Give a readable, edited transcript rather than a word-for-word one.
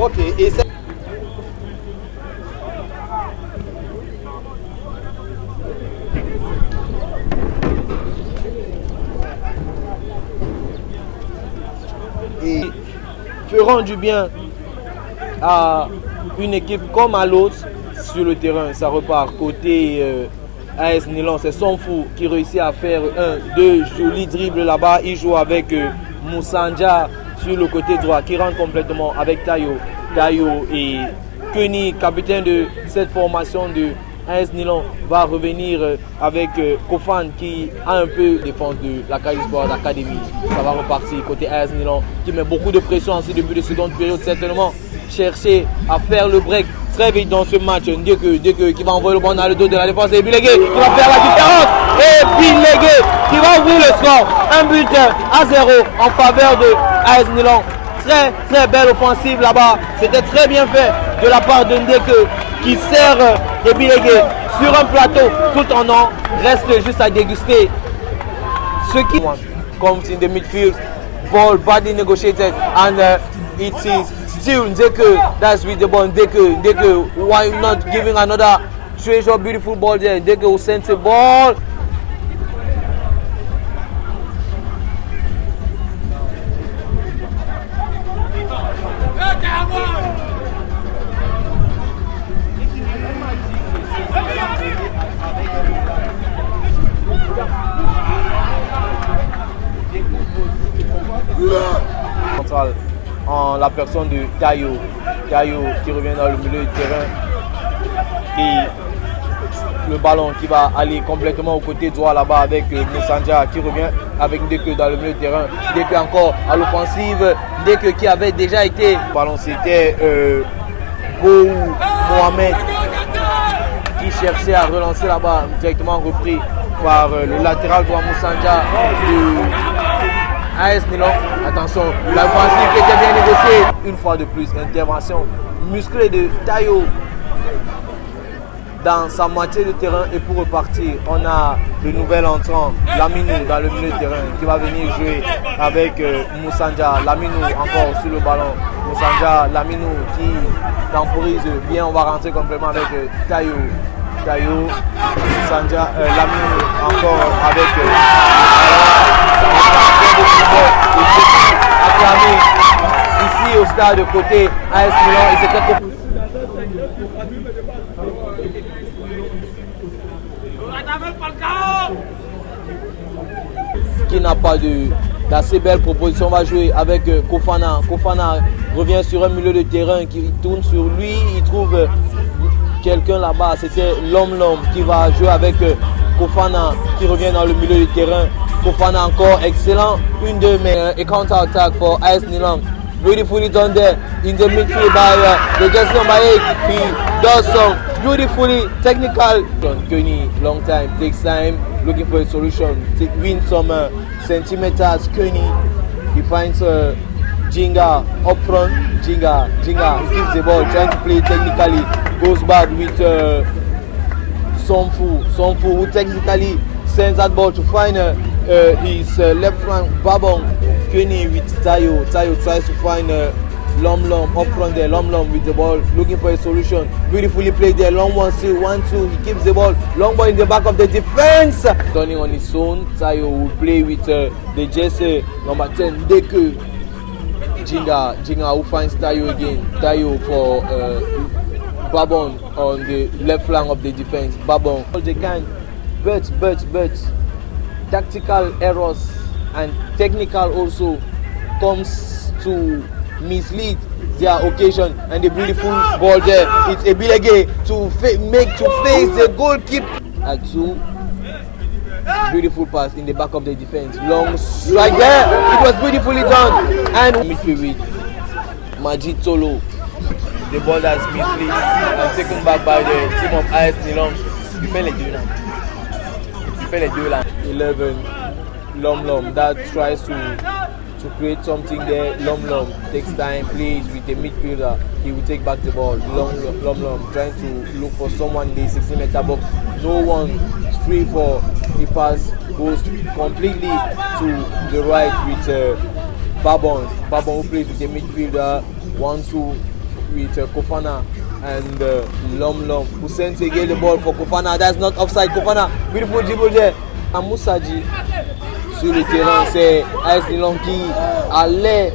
Ok, et ça... Et feront du bien à une équipe comme à l'autre sur le terrain. Ça repart côté AS Nilon, c'est Sonfou qui réussit à faire deux jolis dribbles là-bas. Il joue avec Moussandja sur le côté droit qui rentre complètement avec Tayo. Tayo et Kenny, capitaine de cette formation de AS Nilon, va revenir avec Kofan qui a un peu défense de la Kali Sport Academy. Ça va repartir côté AS Nilon qui met beaucoup de pression en ce début de seconde période, certainement chercher à faire le break très vite dans ce match. Dès que qui va envoyer le ballon dans le dos de la défense, et Bilégué qui va faire la différence. Et Bilégué qui va ouvrir le score. Un but à 0 en faveur de AS Nilon. Très belle offensive là-bas. C'était très bien fait de la part de Ndeke qui sert Bilégué sur un plateau tout en an. Reste juste à déguster. Ce qui comes in the midfield, ball badly negotiated, and it is still Ndeke that's with the ball. Ndeke, why not giving another treasure, beautiful ball there? Ndeke will send a ball. En la personne de Tayo qui revient dans le milieu du terrain et le ballon qui va aller complètement au côté droit là-bas avec Moussandja qui revient avec Ndeke dans le milieu du terrain. Ndeke encore à l'offensive, Ndeke qui avait déjà été ballon, c'était Bou Mohamed qui cherchait à relancer là-bas, directement repris par le latéral droit Moussandja de AS Nilon. Attention, l'offensive qui était bien négociée. Une fois de plus, intervention musclée de Tayo dans sa moitié de terrain. Et pour repartir, on a le nouvel entrant, Laminou, dans le milieu de terrain, qui va venir jouer avec Moussandja. Laminou encore sur le ballon. Moussandja, Laminou qui temporise bien. On va rentrer complètement avec Tayo. Tayo, Moussandja, Laminou encore avec acclamé ici au stade côté AS Nilon et c'était qui n'a pas d'assez belle proposition. On va jouer avec Kofana. Kofana revient sur un milieu de terrain qui tourne sur lui. Il trouve quelqu'un là-bas. C'était l'homme qui va jouer avec Kofana qui revient dans le milieu du terrain. Kofana encore excellent. Une de mes counter-attack for AS Nilon. Beautifully done there in the midfield by the jersey number 8. He does some beautifully technical. Kenny, long time, takes time, looking for a solution. Win some centimeters. Kenny, he finds Jinga up front. Jinga gives the ball, trying to play technically. Goes back with Sonfou, who technically sends that ball to find his left flank, Babong. Kenny with Tayo. Tayo tries to find Lom up front there. Lom with the ball, looking for a solution. Beautifully played there. Long one, still 1-2. He keeps the ball. Long ball in the back of the defense. Turning on his own. Tayo will play with the jersey number 10, Ndeke. Jinga who finds Tayo again. Tayo for Babon on the left flank of the defense. Babon. All they can, but tactical errors and technical also comes to mislead their occasion, and the beautiful ball there. It's Ebilege to face the goalkeeper. Atsu, beautiful pass in the back of the defense. Long strike there. It was beautifully done. And midfield with Majid Solo. The ball has been played and taken back by the team of AS Nilong. Il fait les deux là. Il fait les deux là. 11, Lom Lom that tries to create something there. Lom Lom takes time, plays with the midfielder. He will take back the ball. Lom Lom trying to look for someone in the 16-meter box. No one is free for the pass. Goes completely to the right with Babon. Babon who plays with the midfielder. 1-2 with Kofana and Lom Lom. Who sends again the ball for Kofana. That's not offside. Kofana, beautiful dribble there. And Moussaji sur le terrain, c'est AS Nilong qui allait